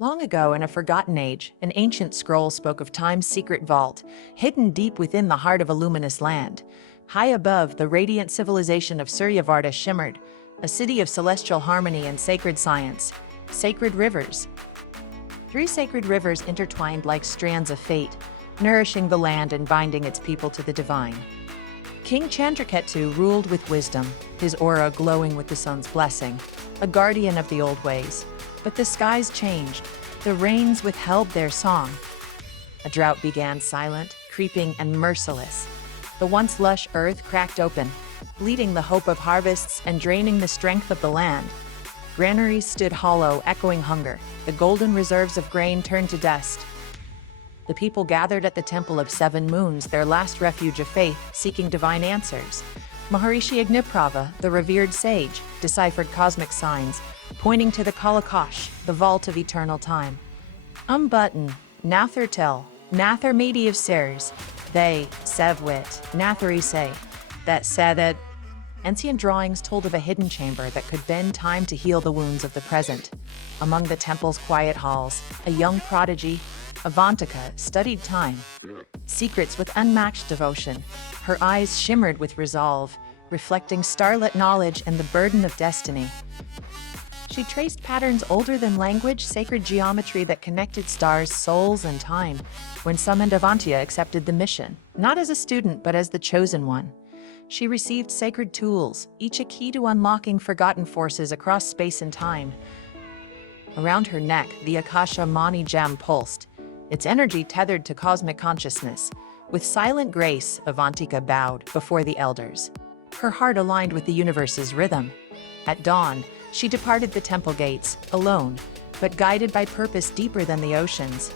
Long ago, in a forgotten age, an ancient scroll spoke of time's secret vault, hidden deep within the heart of a luminous land. High above, the radiant civilization of Suryavarta shimmered, a city of celestial harmony and sacred science. Sacred rivers. Three sacred rivers intertwined like strands of fate, nourishing the land and binding its people to the divine. King Chandraketu ruled with wisdom, his aura glowing with the sun's blessing, a guardian of the old ways. But the skies changed. The rains withheld their song. A drought began, silent, creeping, and merciless. The once lush earth cracked open, bleeding the hope of harvests and draining the strength of the land. Granaries stood hollow, echoing hunger. The golden reserves of grain turned to dust. The people gathered at the Temple of Seven Moons, their last refuge of faith, seeking divine answers. Maharishi Agniprava, the revered sage, deciphered cosmic signs, pointing to the Kaalakosh, the vault of eternal time. Button, Nathar Tel, Nathar Medi of Sirs, they, Sevwit, Nathari say, that said that ancient drawings told of a hidden chamber that could bend time to heal the wounds of the present. Among the temple's quiet halls, a young prodigy, Avantika, studied time, secrets with unmatched devotion. Her eyes shimmered with resolve, reflecting starlit knowledge and the burden of destiny. She traced patterns older than language, sacred geometry that connected stars, souls, and time. When summoned, Avantika accepted the mission, not as a student, but as the chosen one. She received sacred tools, each a key to unlocking forgotten forces across space and time. Around her neck, the Akasha Mani gem pulsed, its energy tethered to cosmic consciousness. With silent grace, Avantika bowed before the elders. Her heart aligned with the universe's rhythm. At dawn, she departed the temple gates, alone, but guided by purpose deeper than the oceans.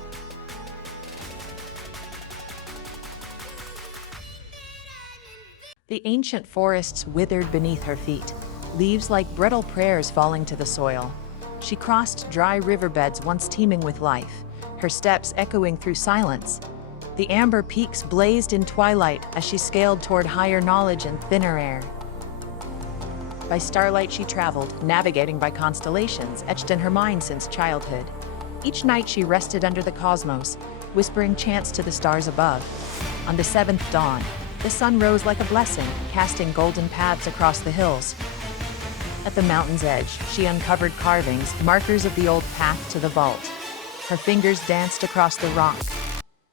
The ancient forests withered beneath her feet, leaves like brittle prayers falling to the soil. She crossed dry riverbeds once teeming with life, her steps echoing through silence. The amber peaks blazed in twilight as she scaled toward higher knowledge and thinner air. By starlight she traveled, navigating by constellations etched in her mind since childhood. Each night she rested under the cosmos, whispering chants to the stars above. On the seventh dawn, the sun rose like a blessing, casting golden paths across the hills. At the mountain's edge, she uncovered carvings, markers of the old path to the vault. Her fingers danced across the rock,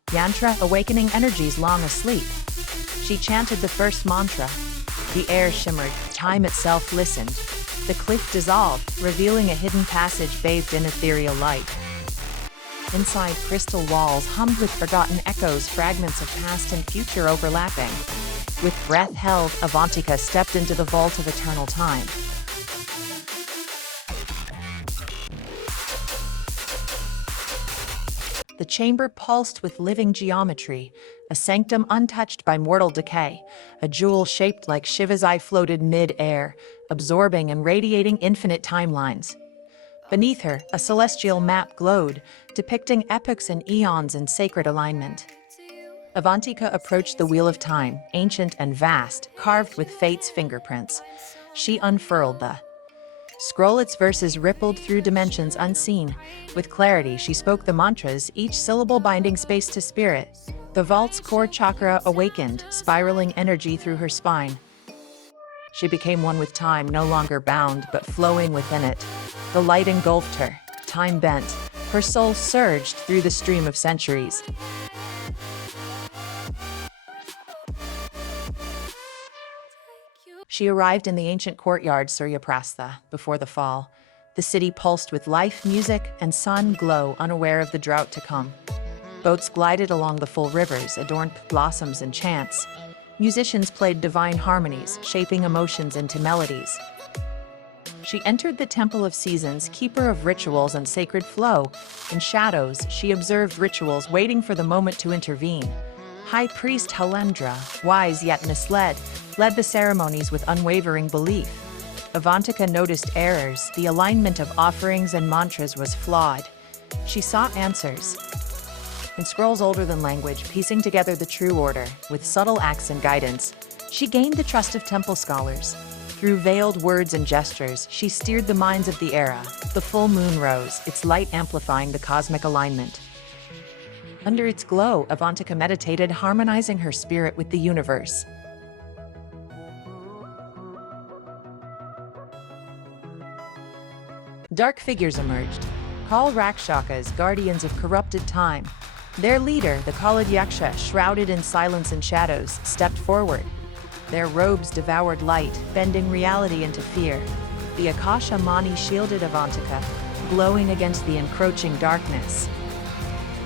yantra awakening energies long asleep. She chanted the first mantra. The air shimmered, time itself listened. The cliff dissolved, revealing a hidden passage bathed in ethereal light. Inside, crystal walls hummed with forgotten echoes, fragments of past and future overlapping. With breath held, Avantika stepped into the vault of eternal time. The chamber pulsed with living geometry, a sanctum untouched by mortal decay. A jewel shaped like Shiva's eye floated mid-air, absorbing and radiating infinite timelines. Beneath her, a celestial map glowed, depicting epochs and eons in sacred alignment. Avantika approached the wheel of time, ancient and vast, carved with fate's fingerprints. She unfurled the scroll, its verses rippled through dimensions unseen. With clarity, she spoke the mantras, each syllable binding space to spirit. The vault's core chakra awakened, spiraling energy through her spine. She became one with time, no longer bound, but flowing within it. The light engulfed her, time bent. Her soul surged through the stream of centuries. She arrived in the ancient courtyard Suryavarta before the fall. The city pulsed with life, music, and sun glow, unaware of the drought to come. Boats glided along the full rivers, adorned with blossoms and chants. Musicians played divine harmonies, shaping emotions into melodies. She entered the Temple of Seasons, keeper of rituals and sacred flow. In shadows, she observed rituals, waiting for the moment to intervene. High Priest Halendra, wise yet misled, led the ceremonies with unwavering belief. Avantika noticed errors. The alignment of offerings and mantras was flawed. She sought answers in scrolls older than language, piecing together the true order. With subtle acts and guidance, she gained the trust of temple scholars. Through veiled words and gestures, she steered the minds of the era. The full moon rose, its light amplifying the cosmic alignment. Under its glow, Avantika meditated, harmonizing her spirit with the universe. Dark figures emerged, Kal Rakshakas, guardians of corrupted time. Their leader, the Kalad Yaksha, shrouded in silence and shadows, stepped forward. Their robes devoured light, bending reality into fear. The Akasha Mani shielded Avantika, glowing against the encroaching darkness.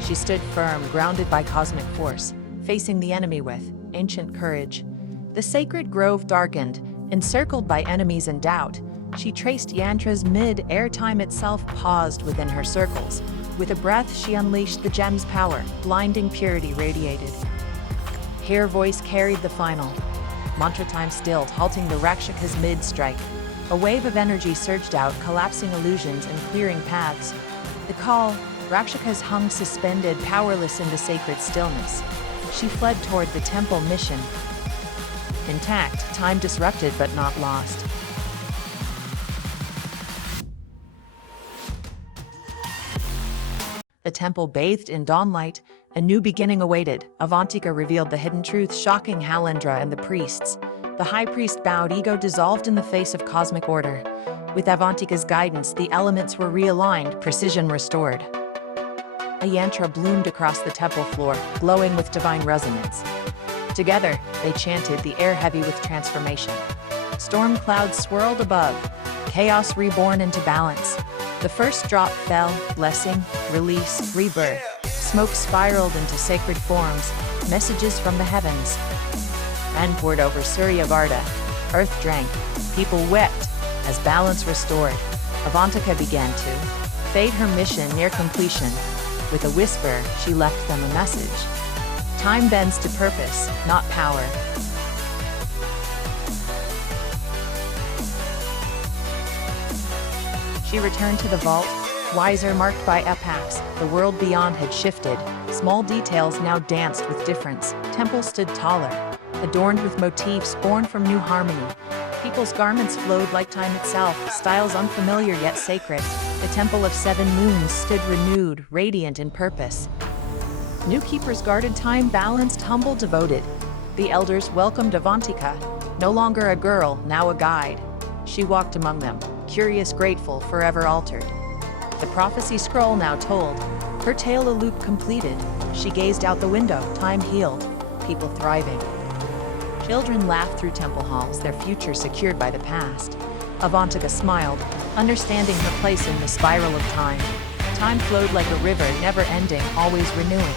She stood firm, grounded by cosmic force, facing the enemy with ancient courage. The sacred grove darkened, encircled by enemies and doubt. She traced yantras mid-air, time itself paused within her circles. With a breath, she unleashed the gem's power, blinding purity radiated. Her voice carried the final. Mantra time stilled, halting the Rakshaka's mid-strike. A wave of energy surged out, collapsing illusions and clearing paths. The call, Rakshakas hung suspended, powerless in the sacred stillness. She fled toward the temple mission. Intact, time disrupted but not lost. The temple bathed in dawnlight, a new beginning awaited. Avantika revealed the hidden truth, shocking Halendra and the priests. The high priest bowed, ego dissolved in the face of cosmic order. With Avantika's guidance, the elements were realigned, precision restored. A yantra bloomed across the temple floor, glowing with divine resonance. Together, they chanted, the air heavy with transformation. Storm clouds swirled above, chaos reborn into balance. The first drop fell, blessing, release, rebirth. Smoke spiraled into sacred forms, messages from the heavens. And poured over Suryavarta. Earth drank, people wept, as balance restored. Avantika began to fade, her mission near completion. With a whisper, she left them a message. Time bends to purpose, not power. She returned to the vault, wiser, marked by epochs. The world beyond had shifted. Small details now danced with difference. Temples stood taller, adorned with motifs born from new harmony. People's garments flowed like time itself, styles unfamiliar yet sacred. The Temple of Seven Moons stood renewed, radiant in purpose. New keepers guarded time, balanced, humble, devoted. The elders welcomed Avantika, no longer a girl, now a guide. She walked among them, curious, grateful, forever altered. The prophecy scroll now told, her tale a loop completed. She gazed out the window, time healed, people thriving. Children laughed through temple halls, their future secured by the past. Avantika smiled, understanding her place in the spiral of time. Time flowed like a river, never ending, always renewing.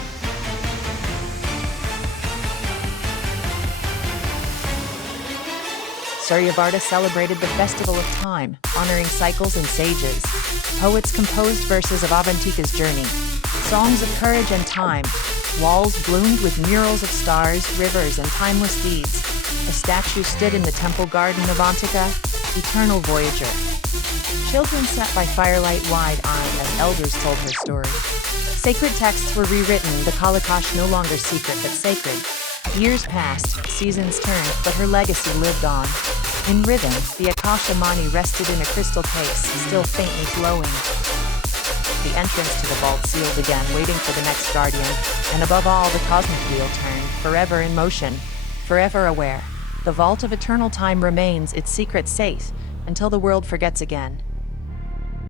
Suryavarta celebrated the festival of time, honoring cycles and sages. Poets composed verses of Avantika's journey, songs of courage and time. Walls bloomed with murals of stars, rivers, and timeless deeds. A statue stood in the temple garden of Avantika, eternal voyager. Children sat by firelight, wide-eyed, as elders told her story. Sacred texts were rewritten, the Kaalakosh no longer secret but sacred. Years passed, seasons turned, but her legacy lived on. In rhythm, the Akasha Mani rested in a crystal case, still faintly glowing. The entrance to the vault sealed again, waiting for the next guardian, and above all, the cosmic wheel turned, forever in motion, forever aware. The vault of eternal time remains, its secret safe, until the world forgets again.